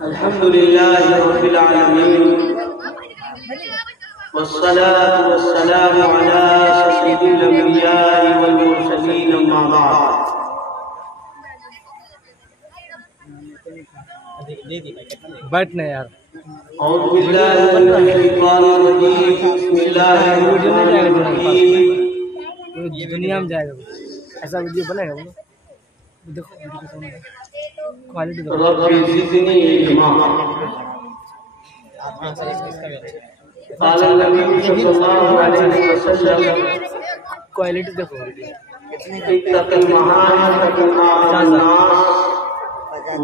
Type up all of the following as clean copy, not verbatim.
الحمدللہ رب العالمین والصلاة والسلام علی سید الانبیاء والمرسلین اما بعد۔ بیٹھنا یار۔ اعوذ باللہ من الشیطان الرجیم، بسم اللہ الرحمن الرحیم۔ دنیا میں جائے گا ایسا ویڈیو بنے گا وہ دیکھو کوالٹی رب زدنی علما۔ قال النبی صلی اللہ علیہ وسلم کوالٹی دیکھو اتق المحارم فإنها الناس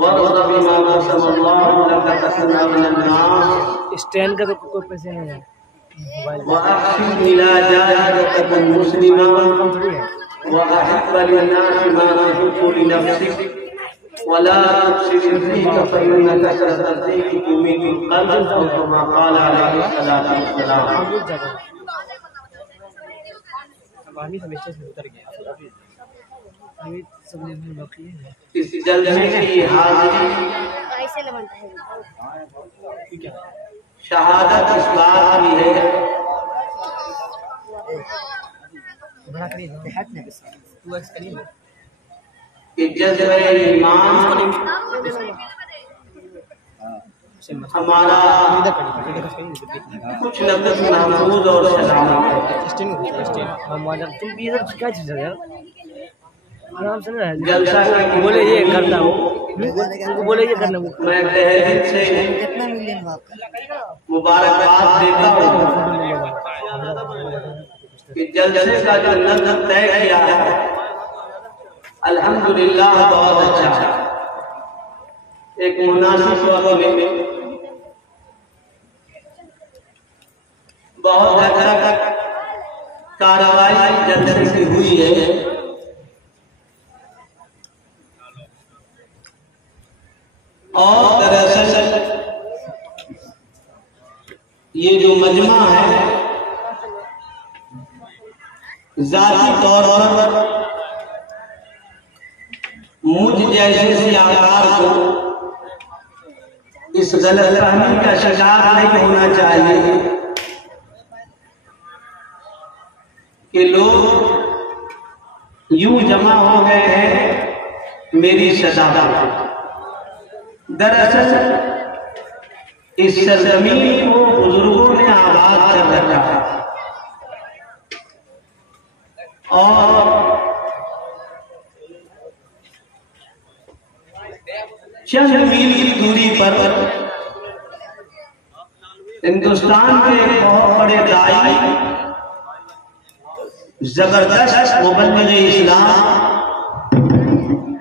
وارض بما قسم الله لك تكن من الناس اسٹینڈ کا تو کوئی پیسے نہیں ہے وأحسن إلى جارك تكن مسلما وأحب للناس ما تحب لنفسك ولا تفسد الزيت فإن كثرة الزيت تميت القلب أو كما قال عليه الصلاة والسلام۔ اس جلسے کی حاضری شہادت اس بات کی ہے کہ جذبہ ایمان ہمارا کچھ نہ کچھ محفوظ اور سلامت ہے۔ تم یہ سب کیا چیز ہے یار آرام سے نہیں جلسہ بولے یہ کرنا ہو بولے یہ کرنا وہ میں تہہ دل سے مبارکباد دیتا ہوں کہ جلسے کا جو نظم طے کیا ہے الحمدللہ بہت اچھا ہے۔ ایک مناسب وقت میں بہت اچھا کارروائی جلسے کی ہوئی ہے۔ اور دراصل یہ جو مجمع ہے ذاتی طور پر مجھ جیسے سیاحکار کو اس غلط فہمی کا شکار نہیں ہونا چاہیے کہ لوگ یوں جمع ہو گئے ہیں میری صدا پر۔ دراصل اس سرزمین کو بزرگوں نے آباد کر رکھا ہے اور چند میل کی دوری پر ہندوستان کے بہت بڑے داعی زبردست مبلغ اسلام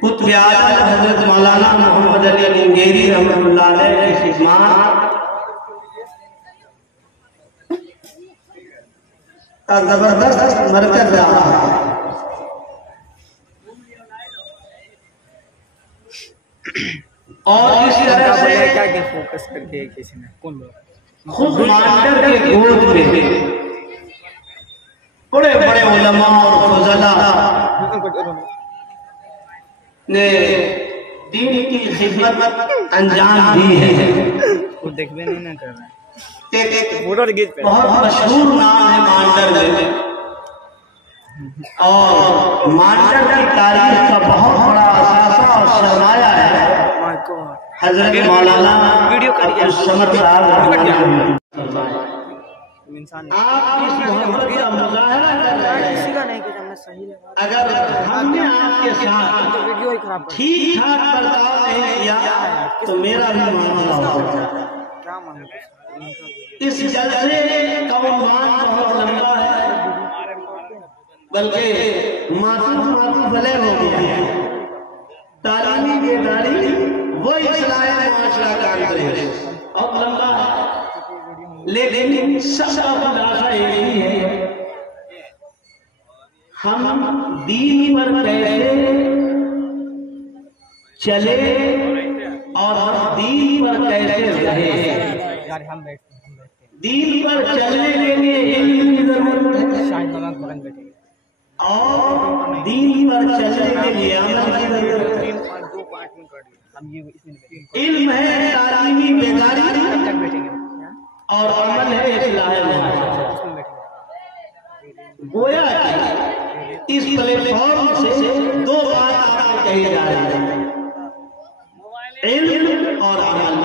قطب اعظم حضرت مولانا محمد علی گنگیری رحمۃ اللہ علیہ کی خدمات کا زبردست مرکز رہا ہے۔ اور اس طرح سے فوکس کر کے کسی نے کون خود مانڈر کے گود میں بڑے بڑے علماء اور فضلاء نے دین کی خدمت انجام دی ہے۔ وہ دیکھنے نہیں نہ کر رہا ہے بہت مشہور نام ہے مانڈر میں، اور مانڈر کی تاریخ کا بہت بڑا اثاثہ اور سرمایہ ہے حضرت مولانا عبدالصمد صاحب رحمۃ اللہ علیہ۔ آپ اس محبت کا مظاہرہ کر رہے ہیں، اگر ہم نے آپ کے ساتھ ٹھیک ٹھاک برتاؤ نہیں کیا تو میرا بھی معاملہ ہوگا۔ اس جلسے کا عنوان بہت لمبا ہے، بلکہ ماتو بھلے ہو گیا ہے۔ تعلیمی بیداری وہ اصلاح معاشرہ کانفرنس اور لمبا ہے، لیکن سب کا خلاصہ ایک ہی ہے، ہم دین پر کیسے چلے اور دین پر کیسے رہے۔ دین پر چلنے کے لیے علم کی ضرورت ہے اور دین پر چلنے کے لیے عمل کی ضرورت ہے۔ علم ہے تعلیمی بیداری اور عمل ہے اصلاح معاشرہ۔ گویا کہ اس پلیٹ فارم سے دو بات آپ کو کہی جا رہی ہے، علم اور عمل۔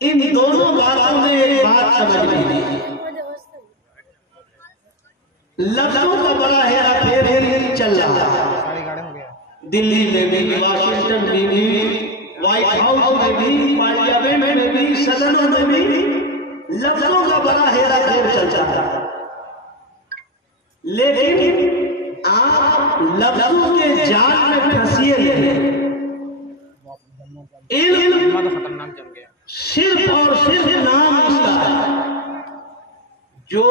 ان دونوں باتوں میں ایک بات سمجھ لیجیے، لفظوں کا بڑا ہیرا پھیر چل رہا ہے، دلی میں بھی، واشنگٹن میں بھی، وائٹ ہاؤس میں بھی، پارلیمنٹ میں بھی، صدروں میں بھی لفظوں کا بڑا ہیرا پھیر چل رہا ہے، لیکن آپ لفظوں کے جال میں پھنسیے نہیں۔ علم صرف اور صرف نام اس کا ہے جو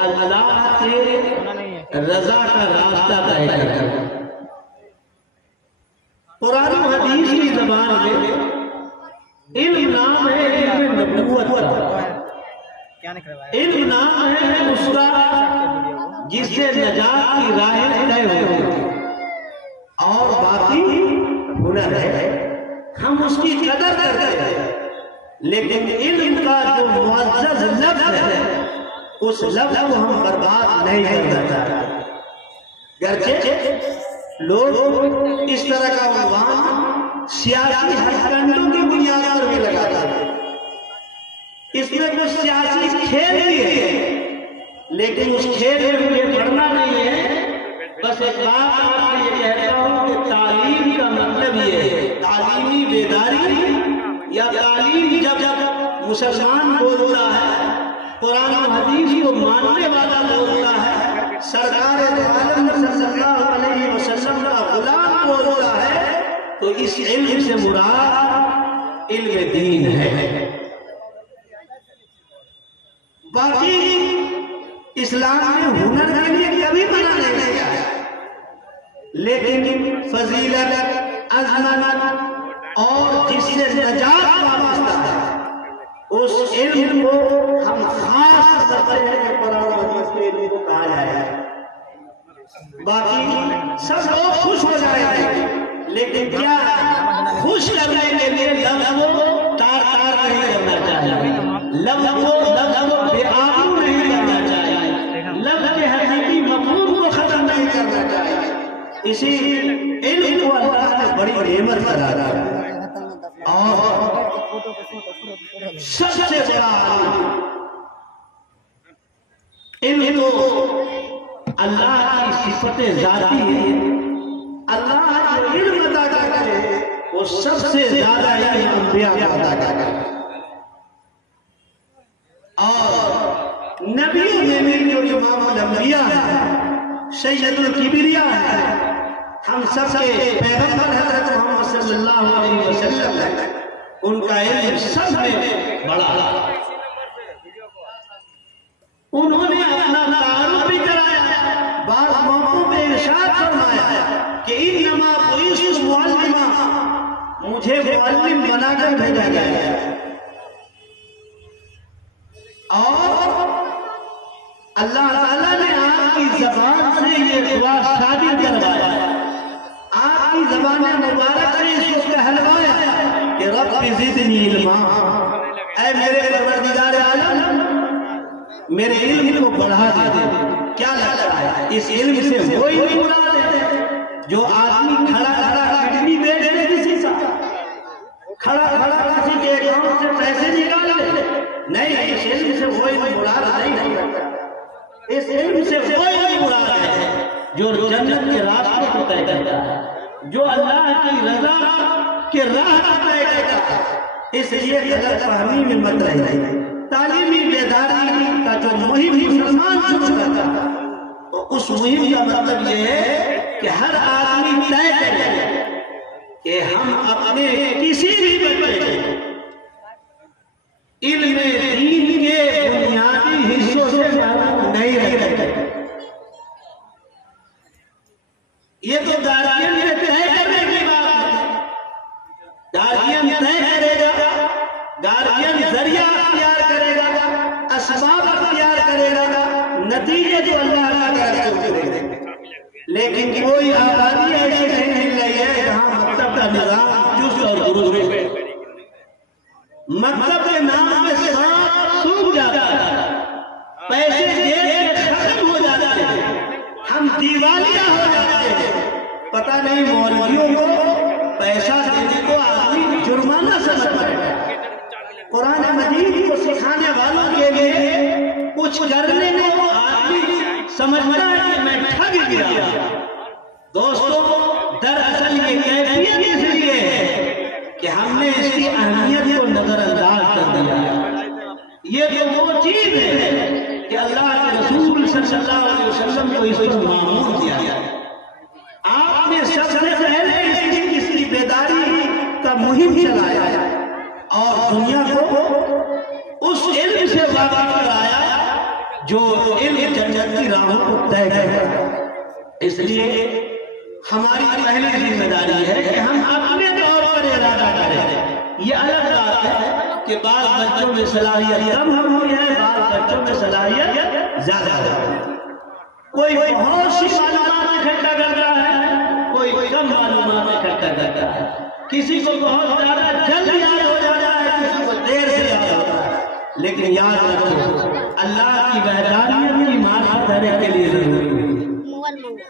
اللہ کے رضا کا راستہ طے کرتا ہے۔ قرآن و حدیث کی زبان میں علم نام ہے علم نبوت کا، علم نام ہے اس کا جس سے نجات کی راہیں طے ہوتی ہیں، اور باقی ہنر ہے، ہم اس کی قدر کرتے ہیں، لیکن علم کا جو معزز لفظ ہے اس لفظ کو ہم برباد نہیں کرنا چاہتے۔ گرچہ لوگ اس طرح کا عنوان سیاسی ہتھ کنڈوں کی بنیاد پر بھی لگاتا ہے، اس میں کچھ سیاسی کھیل بھی ہے، لیکن اس کھیل میں مجھے پڑھنا نہیں ہے۔ بس ایک بات آپ سے یہ کہتا ہوں کہ تعلیم کا مطلب یہ ہے، تعلیمی بیداری یا تعلیم جب مسلمان بولتا ہے، قرآن و حدیث کو ماننے والا بولتا ہے، سرکار دو عالم صلی اللہ علیہ وسلم کا غلام بولتا ہے، تو اس علم سے مراد علم دین ہے۔ باقی اسلام نے ہنر کے لیے کبھی منع نہیں کیا ہے، لیکن فضیلت، عظمت اور جس سے نجات وابستہ ہے اس علم کو ہم خاص کرتے ہیں کہ قرآن و حدیث کے علم کو کہا جائے ہے۔ باقی سب لوگ خوش ہو جائیں گے، لیکن کیا خوش کرنے کے لیے لفظ کو تار تار نہیں کرنا چاہیے، لفظ کو بے آبرو نہیں کرنا چاہیے، لفظ کے حقیقی مفہوم کو ختم نہیں کرنا چاہیے۔ اسی علم کو اللہ نے بڑی نعمت قرار دیا اور سب سے بڑا علم تو اللہ کی صفت ذاتی ہے۔ اللہ جو علم عطا کرے وہ سب سے زیادہ علم انبیاء کو عطا کرے، اور نبیوں میں بھی جو امام الانبیاء ہے، سید الکبریاء ہے، ہم سب کے پیغمبر حضرت محمد صلی اللہ علیہ وسلم ہے، ان کا علم سب میں بڑا ہے۔ انہوں نے اپنا تعارف بھی کرایا، بعض موقعوں پہ ارشاد فرمایا کہ انما بعثت معلما، مجھے معلم بنا کر بھیجا گیا ہے، اور اللہ تعالیٰ نے آپ کی زبان سے یہ دعا ثابت کروایا، آپ کی زبان مبارک سے اس کو کہلوایا کہ رب زدنی علما، اے میرے پروردگار عالم میرے علم کو بڑھا دے۔ کیا لگتا ہے اس علم سے وہی نہیں مراد ہے جو آدمی کھڑا کھڑا کڈنی بیچ دے، کسی کا کھڑا کھڑا کسی کے اکاؤنٹ سے پیسے نکال دے؟ نہیں، اس علم سے وہی مراد نہیں ہے، اس علم سے وہی مراد ہے جو جنت کے راستے کو طے کرتا ہے، جو اللہ کی رضا کے راہ کو طے کرتا ہے۔ اس لیے غلط فہمی میں مت رہیے۔ تعلیمی بیداری کا جو مہم مسلمان شروع کرتا ہے تو اس مہم کا مطلب یہ ہے کہ ہر آدمی طے کرے کہ ہم اپنے کسی بھی بچے علم دین کے بنیادی حصوں سے محروم نہیں رہتے۔ یہ تو گارجین نے طے کرنے کی بات ہے، گارجین طے کرے گا، گارجین ذریعہ اختیار کرے گا، اسباب اختیار کرے گا، نتیجے جو اللہ تعالیٰ کا کرے گا۔ لیکن کوئی آبادی ایسی نہیں مل رہی ہے جہاں مکتب کا نظام چست اور درست ہے۔ مکتب کے نام پہ سانپ سوکھ جاتا ہے، پیسے جیب میں ختم ہو جاتے ہیں، ہم دیوالیہ ہو جاتے ہیں۔ پتہ نہیں مولویوں کو پیسہ دینے کو آدمی جرمانہ سمجھتا ہے۔ قرآن مجید کو سکھانے والوں کے لیے کچھ کرنے کو آدمی سمجھتا ہے کہ میں ٹھگ گیا۔ دوستو، دراصل یہ کیفیت اس لیے ہے کہ ہم نے اس کی اہمیت کو نظر انداز کر دیا۔ یہ تو وہ چیز ہے کہ اللہ کے رسول صلی اللہ علیہ وسلم کو اس پر معمول کیا گیا۔ آپ نے سب سے پہلے اس کی بیداری کا مہم چلایا اور دنیا کو اس علم سے واقف کرایا جو علم جنت کی راہوں کو طے کرتا ہے۔ اس لیے ہماری پہلی ذمہ داری ہے کہ ہم اپنے طور پر ارادہ کریں۔ یہ الگ بات ہے کہ بعض بچوں میں صلاحیت کم ہوئی ہے، بعض بچوں میں صلاحیت زیادہ ہے۔ کوئی بہت سی معلومات اکٹھا کرتا ہے، کوئی کم معلومات اکٹھا کرتا ہے، کسی کو بہت زیادہ جلد یاد ہو جاتا ہے، کسی کو دیر سے یاد ہوتا ہے۔ لیکن یاد رکھو، اللہ کی وحدانیت کی معرفت ہر ایک کے لیے ضروری ہے،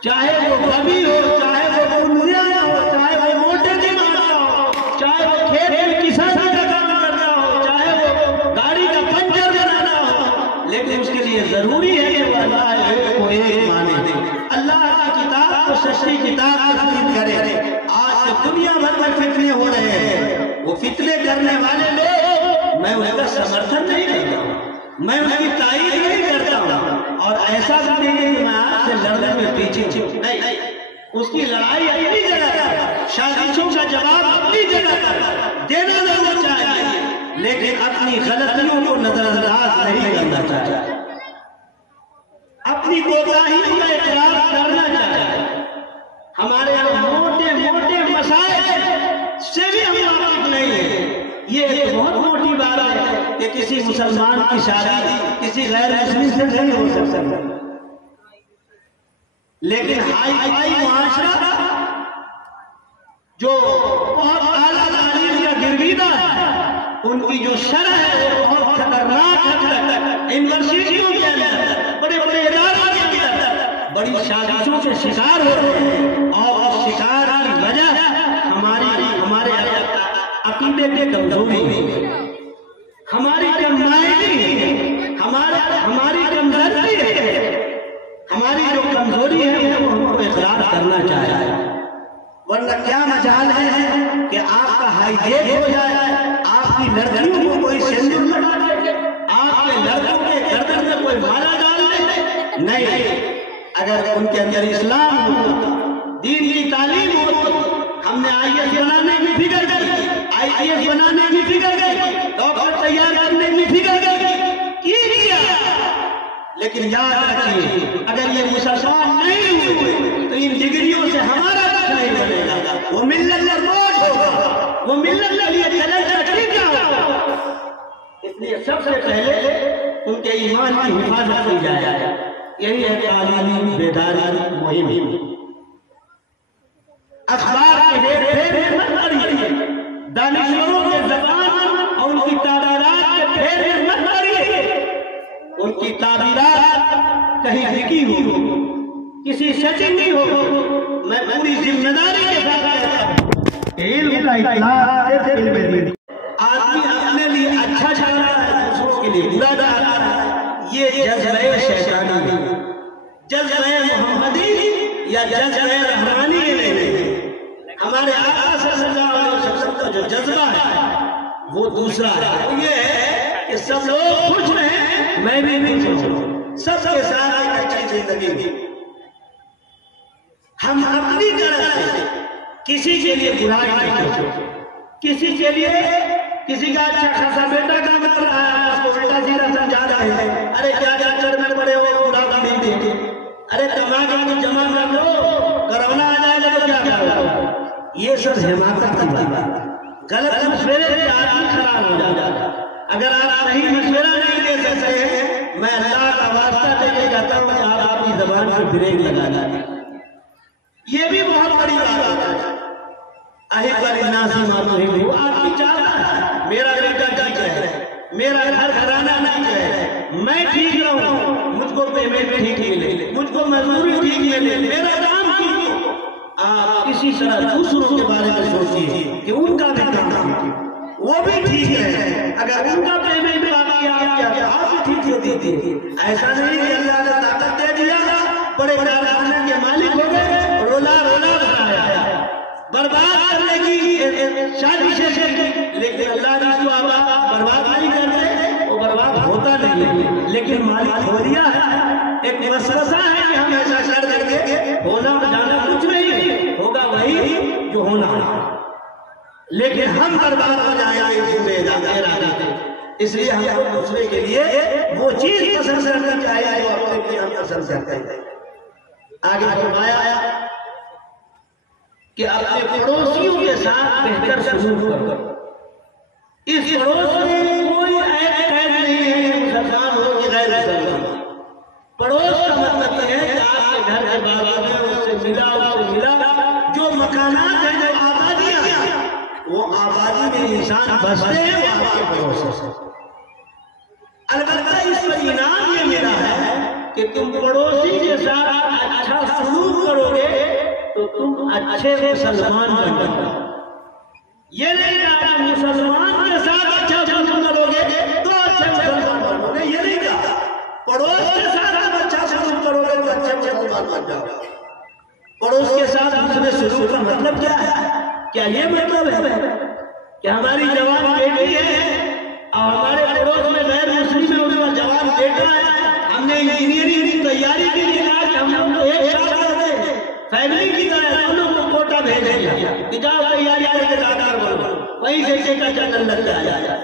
چاہے وہ کبھی ہو، چاہے وہ بنیا ہو، چاہے وہ موٹے دماغ کا ہو، چاہے وہ کھیت میں کسان کا کام کرنا ہو، چاہے وہ گاڑی کا پنچر بنانا ہو، لیکن اس کے لیے ضروری ہے کہ وہ اللہ کو ایک مانے، اللہ کی کتاب کو سچی کتاب تسلیم کرے۔ آج دنیا بھر میں فتنے ہو رہے ہیں، وہ فتنے کرنے والے لوگ، میں ان کا سمرتھن نہیں کرتا ہوں، میں ان کی تائید نہیں کرتا ہوں، اور ایسا بھی نہیں کہ میں آپ سے لڑنے میں پیچھے نہیں، اس کی لڑائی اپنی جگہ پر، سازشوں کا جواب اپنی جگہ پر دینا ضرور چاہیے، لیکن اپنی غلطیوں کو نظر انداز نہیں کرنا چاہیے، اپنی کوتاہیوں کا اقرار کرنا چاہیے۔ ہمارے موٹے موٹے مسائل سے بھی ہم واقف نہیں ہیں۔ یہ ایک بہت موٹی بات ہے کہ کسی مسلمان کی شادی کسی غیر مسلم سے نہیں ہو سکتا، لیکن ہائی فائی معاشرہ جو بہت اعلیٰ تعلیم کا گرویدہ ہے، ان کی جو شرح ہے وہ بہت خطرناک ہے۔ یونیورسٹیوں کے اندر، بڑے بڑے اداروں کے اندر بڑی سازشوں کے شکار ہو رہے ہیں، اور اس شکار کی وجہ ہمارے عقیدے کے کمزوری ہے، ہماری کمزوری ہے، ہماری کمزوری ہے، ہماری جو کمزوری ہے وہ ہم کو اقرار کرنا چاہیے، ورنہ کیا مجال ہے کہ آپ کا ہائی جیک ہو جائے، آپ کی لڑکیوں کو کوئی سندور لگا دے، آپ کے لڑکوں کے گردن میں کوئی مالا ڈال دے۔ نہیں، اگر ان کے اندر اسلام ہو، دین کی تعلیم ہو، ہم نے آئی ایس بنانے میں فکر کی، آئی ایس بنانے میں فکر گئی، ڈاکٹر تیار کرنے میں فکر گئی، کیا، لیکن یاد رکھیے اگر یہ مسلمان نہیں ہوئے تو ان ڈگریوں سے ہمارا کچھ نہیں بنے گا، وہ ملت کا بوجھ ہوگا، وہ ملت کے لیے چیلنج کا ٹھیکا ہوگا۔ اس لیے سب سے پہلے ان کے ایمان کی حفاظت کی جائے، یہی ہے تعلیمی بیداری مہم۔ اخبار کے ڈھیر میں مت مریے، دانشوروں کے زبان اور ان کی تعداد کے ڈھیر میں مت مریے، ان کی تعبیرات کہیں لکھی ہو، کسی سچنی ہو، میں پوری ذمہ داری کے ساتھ کہتا ہوں، علم کا اطلاع علم دین، آدمی اپنے لیے اچھا چاہ رہا ہے، دوسروں کے لیے برا چاہ رہا ہے، یہ جذبہ شیطانی ہے، جذبہ محمدی یا جذبہ رحمانی نہیں۔ ہمارے آقا صلی اللہ علیہ وسلم کا جو جذبہ ہے وہ دوسرا ہے، وہ یہ ہے کہ سب لوگ خوش رہیں، میں بھی خوش ہوں، سب کے ساتھ ایک اچھی زندگی، ہم اپنی طرف سے کسی کے لیے برائی نہیں کرتے، کسی کے لیے کسی کا اچھا خاصا بیٹا کام کر رہا ہے، اس کو الٹا سیدھا سمجھا رہے ہیں، ارے کیا چکر میں پڑے ہو، برا نہیں دیتے، ارے دماغ کو جمع کر لو، کرونا آ جائے گا تو کیا کرو، یہ سب حماقت کی بات ہے، غلط مشورے سے آدمی خراب ہو جاتا ہے۔ اگر آپ صحیح مشورہ نہیں دے سکتے، میں اللہ کا واسطہ دے کے کہتا ہوں کہ آپ اپنی زبان پر بریک لگا دیں، یہ بھی بہت بڑی بات ہے۔ احب للناس ما تحب، آدمی چاہتا ہے میرا بیٹا ٹھیک ہے، میرا گھر گھرانہ ٹھیک ہے، میں ٹھیک رہوں، مجھ کو پیمنٹ ٹھیک ملے، مجھ کو مزدوری ٹھیک ملے، میرا کام ٹھیک ہو۔ آپ اسی طرح دوسروں کے بارے میں سوچیے کہ ان کا بھی کام وہ بھی ٹھیک ہے، اگر ان کا پیمنٹ باقی آپ بھی ٹھیک ہوتی تھی۔ ایسا نہیں کہ اللہ نے طاقت دے دیا، بڑے کارخانے کے مالک ہو گئے، رولا رولا بنایا، برباد کرنے کی سازشیں کی، لیکن اللہ جس کو برباد نہیں کرتے وہ برباد ہوتا نہیں، لیکن مالک ہو دیا ہے۔ ایک وسوسہ ہے کہ ہم ایسا کر دیں گے، ہونا جانا کچھ نہیں ہوگا، وہی جو ہونا ہے، لیکن ہم برباد ہو جائیں گے۔ اس لیے ہم کو دوسرے کے لیے وہ چیز پسند کرنی چاہیے جو اپنے لیے ہم پسند کرتے ہیں۔ آگے فرمایا کہ اپنے پڑوسیوں کے ساتھ بہتر سلوک کرو۔ اس پڑوس میں کوئی قید نہیں ہے مسلمان ہو کہ غیر مسلمان۔ پڑوس کا مطلب ہے کہ آپ کے گھر کے بازو میں اس سے ملا، جو مکانات ہیں، جو آبادیاں ہیں، وہ آبادی میں انسان بستے ہیں، وہ آپ کے پڑوس ہیں۔ البتہ اس پر انعام یہ ملا ہے کہ تم پڑوسی کے ساتھ اچھا سلوک کرو گے تو تم اچھے مسلمان بن جاؤ۔ یہ نہیں کہا مسلمان کے ساتھ اچھا سلوک کرو گے تو اچھے مسلمان بنو گے، یہ نہیں کہا پڑوس کے ساتھ آپ اچھا سلوک کرو گے تو اچھے مسلمان بن جاؤ۔ پڑوس کے ساتھ حسن سلوک کا مطلب کیا ہے؟ کیا یہ مطلب ہے کہ ہماری جوان بیٹی ہے اور ہمارے پڑوس میں غیر مسلم ہے، اس کا جوان بیٹا ہے، ہم نے انجینئرنگ کی تیاری کے لیے کہا کہ ہم لوگ کو ایک سال کرتے فیملی کی طرح ہم لوگ کو کوٹا بھیج دیا کہ جاؤ تیاری کر کے ڈاکٹر بنو، وہیں جیسے کا چکر لگ جائے۔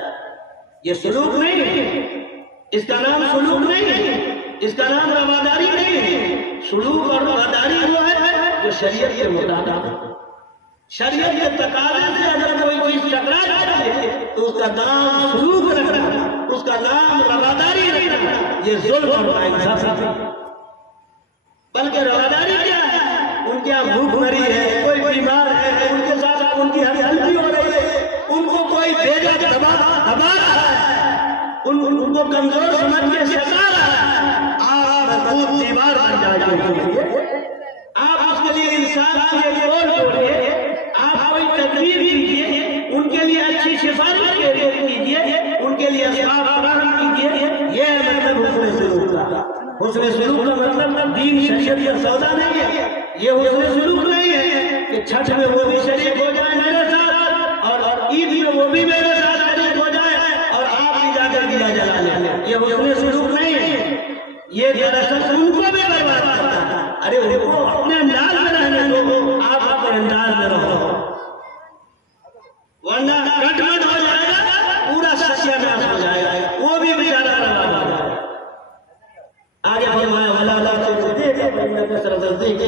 یہ سلوک نہیں ہے، اس کا نام سلوک نہیں ہے، اس کا نام رواداری نہیں ہے۔ سلوک اور رواداری وہ ہے جو شریعت کے مطابق، شریعت کے تقاضے سے اگر کوئی چیز ٹکرا جاتی ہے تو اس کا نام سلوک رکھنا، اس کا نام رواداری رکھنا، یہ ظلم اور ناانصافی ہے۔ بلکہ رواداری کیا ہے؟ ان کے یہاں بھوک مری ہے، کوئی بیمار ہے، ان کے ساتھ ان کی ہمدردی ہو رہی ہے، ان کو کوئی بھیجا دبا رہا ہے، ان کو کمزور سمجھ کے ستا رہا ہے، آپ مضبوط دیوار بن جائیے۔ آپ اس کے لیے انصاف کے لیے بول بولے، آپ کوئی تدبیر کیجیے، ان کے لیے اچھی سفارش کیجیے، ان کے لیے اسباب فراہم کیجیے۔ یہ مطلب حسن سلوک کا۔ حسن سلوک کا مطلب دین شریعت کا سودا نہیں ہے، یہ حسن سلوک نہیں ہے کہ چھٹ میں وہ بھی شریک ہو جائے میرے ساتھ اور عید میں وہ بھی میرے ساتھ شریک ہو جائے اور آپ بھی جا کر دیا جلا لیں، یہ حسن سلوک نہیں ہے۔ یہ دراصل ان کو بھی برباد کرتا ہے۔ ارے وہ اپنے انداز میں رہنے دو، آپ اپنے انداز میں رہو، ورنہ گٹمٹ ہو جائے گا، پورا ستیہ ناش ہو جائے گا، وہ بھی بیچارہ برباد ہو جائے گا۔ آگے فرمایا وَلَا لَا تَجْدِيكَ فَإِنَّكَ سَرَزَلْدِكَ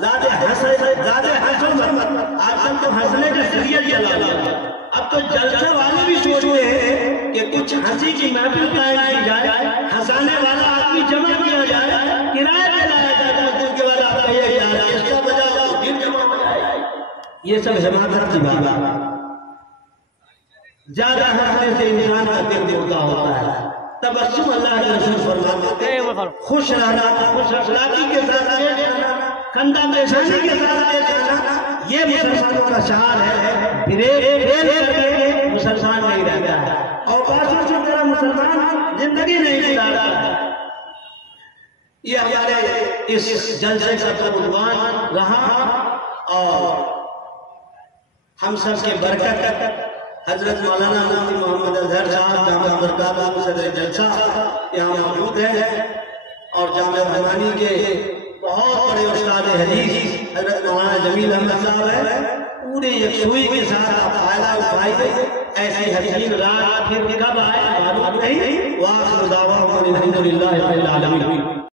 زیادہ ہنسو مت۔ آج کل تو ہنسنے کا سریعت چلا گیا، اب تو جلسہ والے بھی سوچتے ہیں کہ کچھ ہنسی کی محفل قائم کی جائے، ہنسانے والا آدمی جمع کیا جائے، کرایہ پہ لایا جائے، اس دن کے بعد آپ کہیے یار اس کا بجا جاؤ پھر جمع ہو جائے۔ یہ سب حماقت کی بات ہے۔ زیادہ ہنسنے سے انسان کا دل دھوکا ہوتا ہے۔ تبسم اللہ کے رسول فرماتے ہیں خوش رہنا، خوش اخلاقی کے ساتھ پیش آنا، خندہ پیشانی کے ساتھ پیش آنا، یہ مسلمانوں کا شعار ہے۔ بریک کر کے مسلمان نہیں رہتا ہے، اور باشر سے میرا مسلمان زندگی نہیں گزارتا۔ یہ ہمارے اس جلسے کا عنوان رہا، اور ہم سب کے برکت حضرت مولانا مفتی محمد اظہر صاحب جامعہ برکات صدر جلسہ یہاں موجود ہیں، اور جامعہ رحمانی کے بہت بڑے استاد حدیث حضرت مولانا جمیل احمد صاحب ہیں۔ پورے یکسوئی کے ساتھ آپ فائدہ اٹھائیے، ایسی حسین رات پھر کب آئے معلوم نہیں۔ وآخر دعوانا الحمدللہ رب العالمین۔